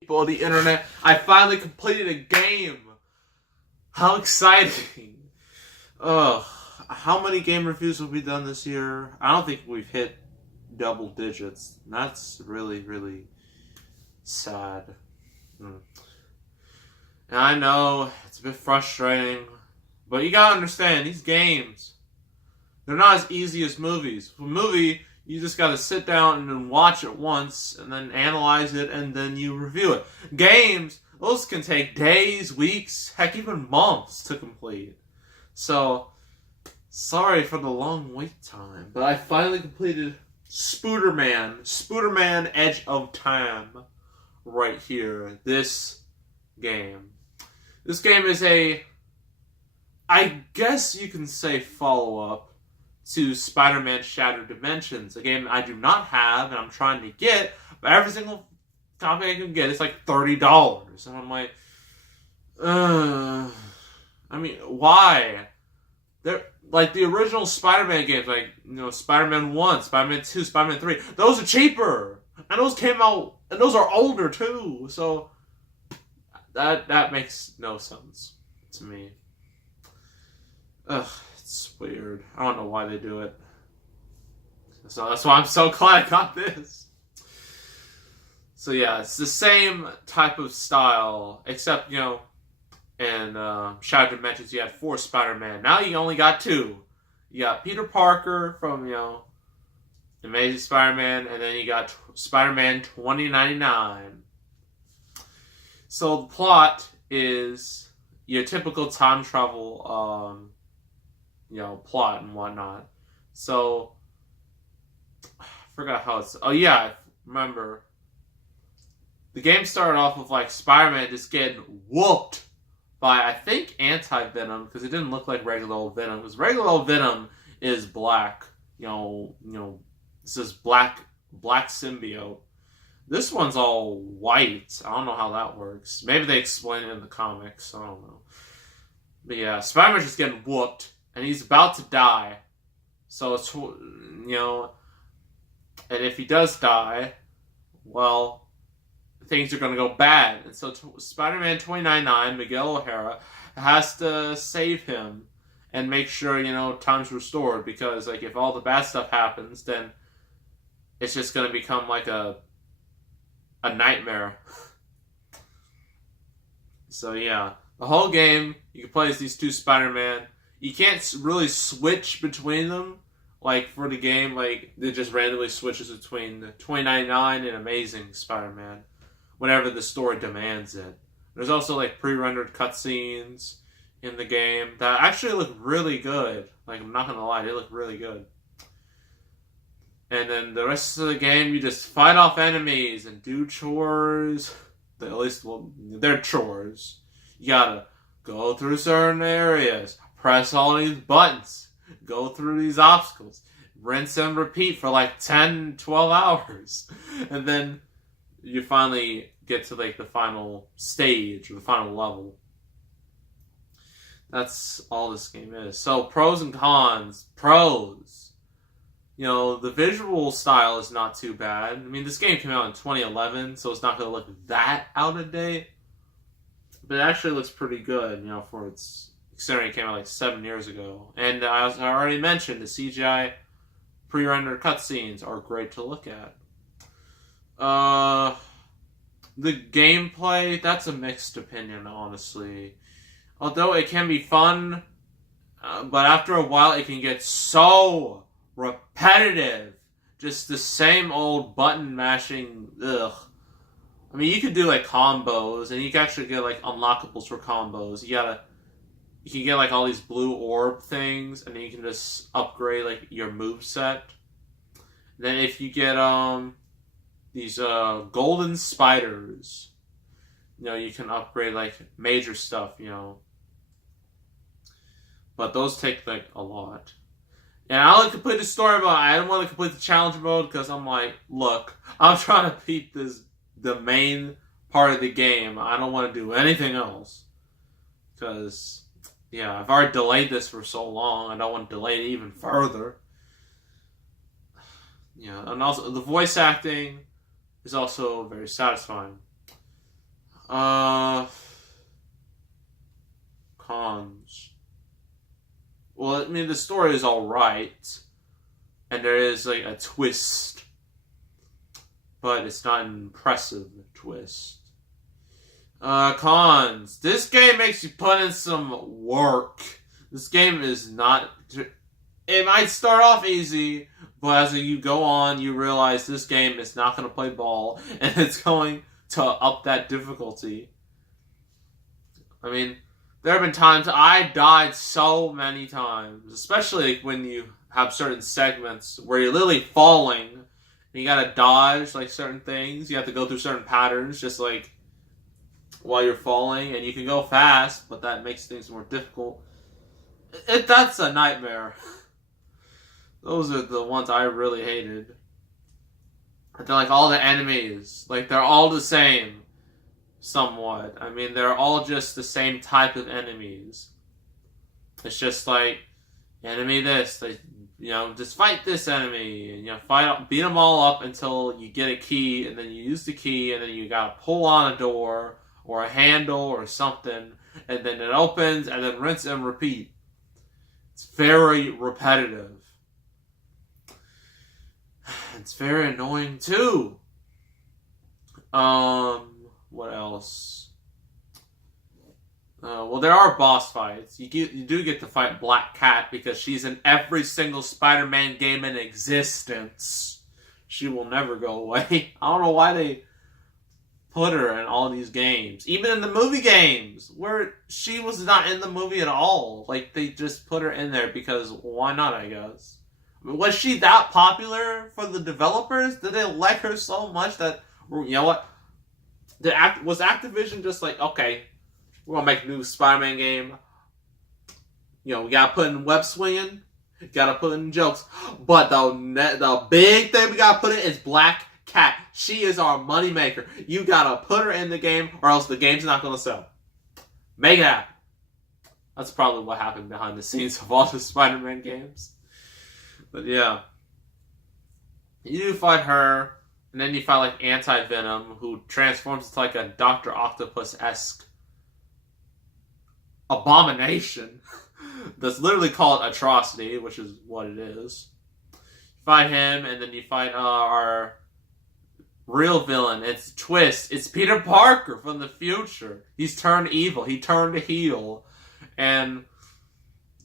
People of the internet, I finally completed a game. How exciting. Ugh. How many game reviews have we done this year? I don't think we've hit double digits. That's really, really sad. And I know it's a bit frustrating, but you gotta understand, these games, they're not as easy as movies. For a movie, you just gotta sit down and then watch it once, and then analyze it, and then you review it. Games, those can take days, weeks, heck, even months to complete. So, sorry for the long wait time, but I finally completed Spooderman Edge of Time right here. This game. This game is I guess you can say follow-up to Spider-Man Shattered Dimensions, a game I do not have and I'm trying to get, but every single copy I can get is like $30. And I'm like, I mean, why? They're like the original Spider-Man games, like, you know, Spider-Man 1, Spider-Man 2, Spider-Man 3. Those are cheaper. And those came out, and those are older too. So that makes no sense to me. Ugh, it's weird. I don't know why they do it. So that's why I'm so glad I got this. So yeah, it's the same type of style, except, you know, in Shattered Dimensions you had 4 Spider-Man. Now you only got 2. You got Peter Parker from, you know, Amazing Spider-Man, and then you got Spider-Man 2099. So the plot is your typical time travel, you know, plot and whatnot. So, I forgot how it's... Oh yeah, remember. The game started off with, like, Spider-Man just getting whooped by, I think, anti-Venom, because it didn't look like regular old Venom, because regular old Venom is black. You know, this is black symbiote. This one's all white. I don't know how that works. Maybe they explain it in the comics. I don't know. But yeah, Spider-Man's just getting whooped, and he's about to die. So it's, you know, and if he does die, well, things are going to go bad. And so Spider-Man 2099, Miguel O'Hara, has to save him and make sure, you know, time's restored. Because, like, if all the bad stuff happens, then it's just going to become like a nightmare. So yeah, the whole game, you can play as these 2 Spider-Man. You can't really switch between them. Like, for the game, like, it just randomly switches between the 2099 and Amazing Spider-Man whenever the story demands it. There's also, like, pre-rendered cutscenes in the game that actually look really good. Like, I'm not gonna lie, they look really good. And then the rest of the game, you just fight off enemies and do chores. At least, well, they're chores. You gotta go through certain areas, press all these buttons, go through these obstacles, rinse and repeat for like 10, 12 hours. And then you finally get to, like, the final stage or the final level. That's all this game is. So, pros and cons. Pros. You know, the visual style is not too bad. I mean, this game came out in 2011, so it's not going to look that out of date. But it actually looks pretty good, you know, for its... Considering it came out like 7 years ago. And I already mentioned, the CGI pre-rendered cutscenes are great to look at. The gameplay, that's a mixed opinion, honestly. Although it can be fun, but after a while it can get so repetitive. Just the same old button mashing. Ugh. I mean, you could do like combos, and you can actually get like unlockables for combos. You can get like all these blue orb things, and then you can just upgrade like your moveset. Then if you get these golden spiders, you know, you can upgrade like major stuff, you know. But those take like a lot. And I only complete the story mode. I don't want to complete the challenge mode because I'm like, look, I'm trying to beat the main part of the game. I don't want to do anything else. Because, yeah, I've already delayed this for so long. I don't want to delay it even further. Yeah, and also the voice acting is also very satisfying. Uh, Cons. Well, I mean, the story is alright, and there is like a twist, but it's not an impressive twist. Cons. This game makes you put in some work. This game is not. It might start off easy, but as you go on, you realize this game is not going to play ball, and it's going to up that difficulty. I mean, there have been times I died so many times, especially when you have certain segments where you're literally falling, and you gotta dodge like certain things. You have to go through certain patterns, just like while you're falling, and you can go fast, but that makes things more difficult. That's a nightmare. Those are the ones I really hated. And then, like, all the enemies, like, they're all the same, somewhat. I mean, they're all just the same type of enemies. It's just like, enemy this, like, you know, just fight this enemy, and, you know, beat them all up until you get a key, and then you use the key, and then you gotta pull on a door, or a handle, or something, and then it opens, and then rinse and repeat. It's very repetitive. It's very annoying too. What else? Well, there are boss fights. You do get to fight Black Cat because she's in every single Spider-Man game in existence. She will never go away. I don't know why they put her in all these games. Even in the movie games, where she was not in the movie at all. Like, they just put her in there because why not, I guess. Was she that popular for the developers? Did they like her so much that, you know what? Was Activision just like, okay, we're gonna make a new Spider-Man game. You know, we gotta put in web swinging, gotta put in jokes, but the big thing we gotta put in is Black Cat. She is our moneymaker. You gotta put her in the game, or else the game's not gonna sell. Make it happen. That's probably what happened behind the scenes of all the Spider-Man games. But yeah, you do fight her, and then you fight like Anti-Venom, who transforms into like a Dr. Octopus-esque abomination that's literally called Atrocity, which is what it is. You fight him, and then you fight our real villain. It's Twist. It's Peter Parker from the future. He's turned evil. He turned heel, and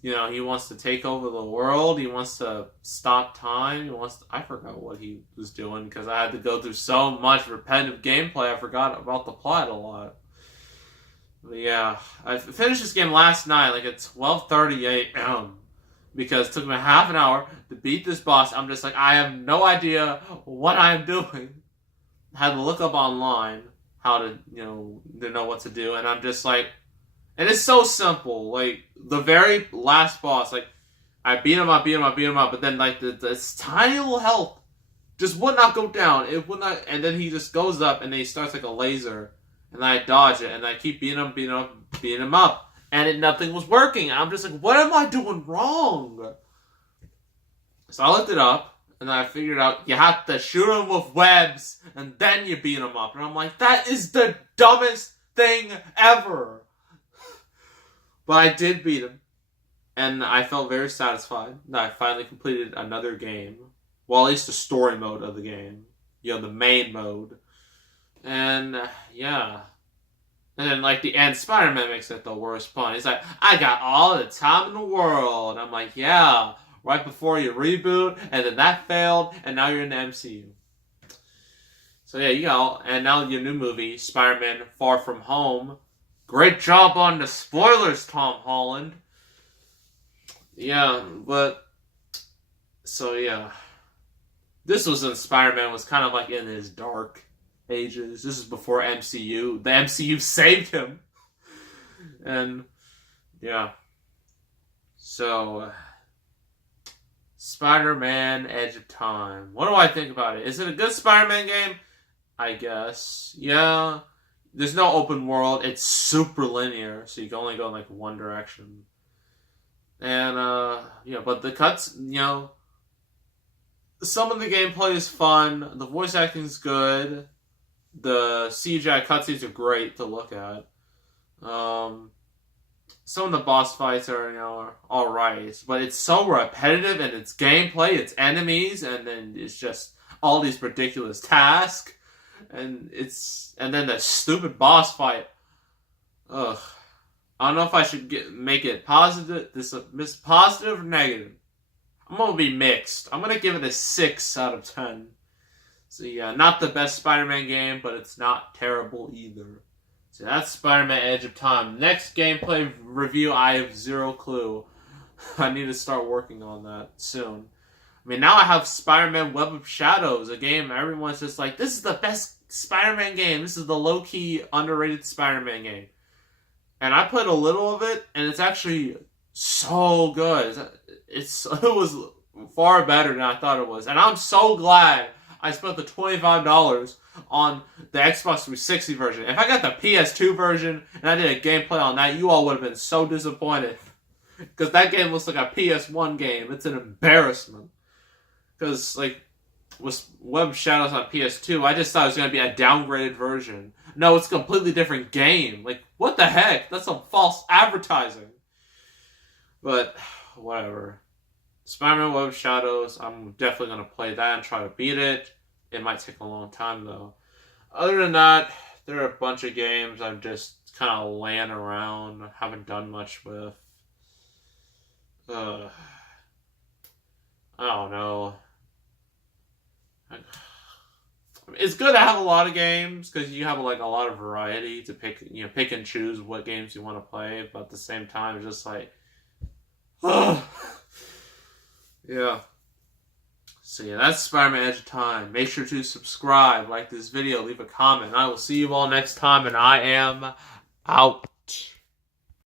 you know, he wants to take over the world. He wants to stop time. I forgot what he was doing because I had to go through so much repetitive gameplay. I forgot about the plot a lot. But yeah, I finished this game last night, like at 12:30 a.m. because it took me half an hour to beat this boss. I'm just like, I have no idea what I'm doing. I had to look up online how to know what to do, and I'm just like, and it's so simple. Like, the very last boss, like, I beat him up, but then, like, this tiny little health just would not go down. It would not, and then he just goes up, and then he starts like a laser, and I dodge it, and I keep beating him up, and nothing was working. And I'm just like, what am I doing wrong? So I looked it up, and I figured out you have to shoot him with webs, and then you beat him up. And I'm like, that is the dumbest thing ever. But I did beat him, and I felt very satisfied that I finally completed another game. Well, at least the story mode of the game. You know, the main mode. And, yeah. And then, like, the end, Spider-Man makes it the worst pun. He's like, I got all the time in the world. I'm like, yeah, right before you reboot, and then that failed, and now you're in the MCU. So, yeah, you got, and now your new movie, Spider-Man Far From Home. Great job on the spoilers, Tom Holland. Yeah, but, so yeah. This was when Spider-Man was kind of like in his dark ages. This is before MCU. The MCU saved him. And, yeah. So, Spider-Man Edge of Time. What do I think about it? Is it a good Spider-Man game? I guess. Yeah. There's no open world. It's super linear, so you can only go in like one direction. And, but the cuts, some of the gameplay is fun. The voice acting is good. The CGI cutscenes are great to look at. Some of the boss fights are alright, but it's so repetitive in its gameplay, its enemies, and then it's just all these ridiculous tasks, and then the stupid boss fight. Ugh. I don't know if I should make it positive, positive or negative. I'm gonna be mixed. I'm gonna give it a 6 out of 10. So yeah, not the best Spider-Man game, but it's not terrible either. So that's Spider-Man Edge of Time. Next gameplay review, I have zero clue. I need to start working on that soon. I mean, now I have Spider-Man Web of Shadows, a game everyone's just like, this is the best Spider-Man game. This is the low-key, underrated Spider-Man game. And I played a little of it, and it's actually so good. It was far better than I thought it was. And I'm so glad I spent the $25 on the Xbox 360 version. If I got the PS2 version and I did a gameplay on that, you all would have been so disappointed. Because that game looks like a PS1 game. It's an embarrassment. Because, like, with Web of Shadows on PS2, I just thought it was going to be a downgraded version. No, it's a completely different game. Like, what the heck? That's some false advertising. But, whatever. Spider-Man Web of Shadows, I'm definitely going to play that and try to beat it. It might take a long time, though. Other than that, there are a bunch of games I'm just kind of laying around, haven't done much with. I don't know. It's good to have a lot of games because you have like a lot of variety to pick and choose what games you want to play. But at the same time, it's just like, yeah. So yeah, that's Spider-Man Edge of Time. Make sure to subscribe, like this video, leave a comment. I will see you all next time, and I am out.